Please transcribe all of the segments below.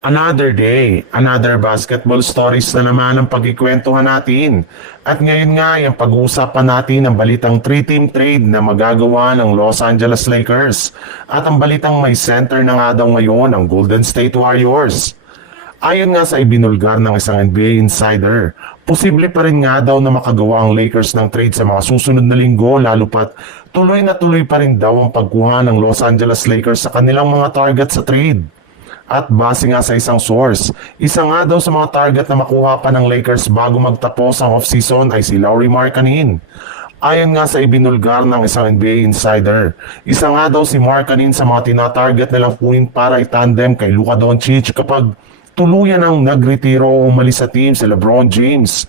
Another day, another basketball stories na naman ang pagkikwentuhan natin. At ngayon nga, yung pag-uusapan natin ang balitang 3-team trade na magagawa ng Los Angeles Lakers. At ang balitang may center na nga daw ngayon ang Golden State Warriors. Ayon nga sa ibinulgar ng isang NBA insider, posible pa rin nga daw na makagawa ang Lakers ng trade sa mga susunod na linggo lalo pat tuloy na tuloy pa rin daw ang pagkuha ng Los Angeles Lakers sa kanilang mga target sa trade. At base nga sa isang source, isa nga daw sa mga target na makuha pa ng Lakers bago magtapos ang offseason ay si Lauri Markkanen. Ayon nga sa ibinulgar ng isang NBA insider, isa nga daw si Markkanen sa mga tinatarget nilang kunin para itandem kay Luka Doncic kapag tuluyan ang nagretiro o umalis sa team si LeBron James.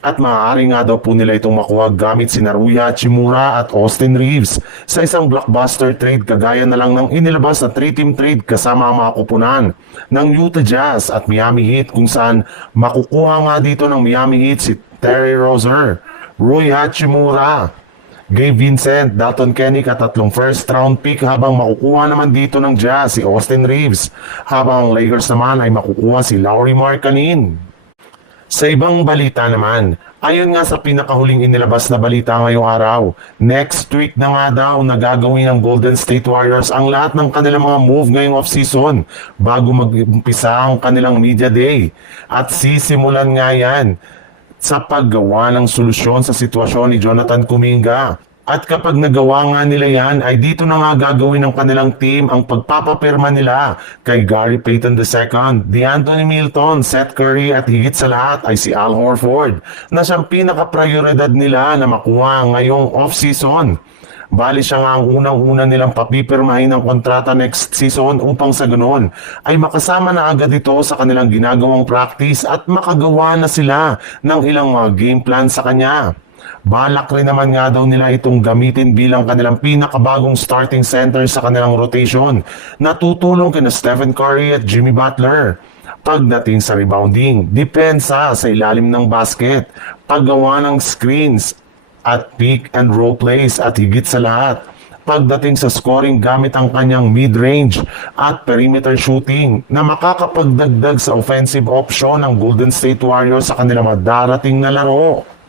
At maaari nga daw po nila itong makuha gamit si Naruya Hachimura at Austin Reeves sa isang blockbuster trade kagaya na lang ng inilabas na 3-team trade kasama ang mga kupunan ng Utah Jazz at Miami Heat kung saan makukuha nga dito ng Miami Heat si Terry Rozier, Rui Hachimura, Gabe Vincent, Dalton Kenny at 3 first round pick habang makukuha naman dito ng Jazz si Austin Reeves habang ang Lakers naman ay makukuha si Lauri Markkanen. Sa ibang balita naman, ayon nga sa pinakahuling inilabas na balita ngayong araw, next week na nga daw na gagawin ng Golden State Warriors ang lahat ng kanilang mga move ngayong offseason bago mag-umpisa ang kanilang media day. At sisimulan nga yan sa paggawa ng solusyon sa sitwasyon ni Jonathan Kuminga. At kapag nagawa nga nila yan, ay dito na nga gagawin ng kanilang team ang pagpapapirma nila kay Gary Payton II, DeAnthony Milton, Seth Curry at higit sa lahat ay si Al Horford na siyang pinaka-prioridad nila na makuha ngayong off-season. Bali siya nga ang unang-una nilang papipirmahin ng kontrata next season upang sa ganoon ay makasama na agad ito sa kanilang ginagawang practice at makagawa na sila ng ilang mga game plan sa kanya. Balak rin naman nga daw nila itong gamitin bilang kanilang pinakabagong starting center sa kanilang rotation na tutulong kina Stephen Curry at Jimmy Butler. Pagdating sa rebounding, depensa sa ilalim ng basket, paggawa ng screens at pick and roll plays at higit sa lahat, pagdating sa scoring gamit ang kanyang mid-range at perimeter shooting na makakapagdagdag sa offensive option ng Golden State Warriors sa kanilang mga darating na laro.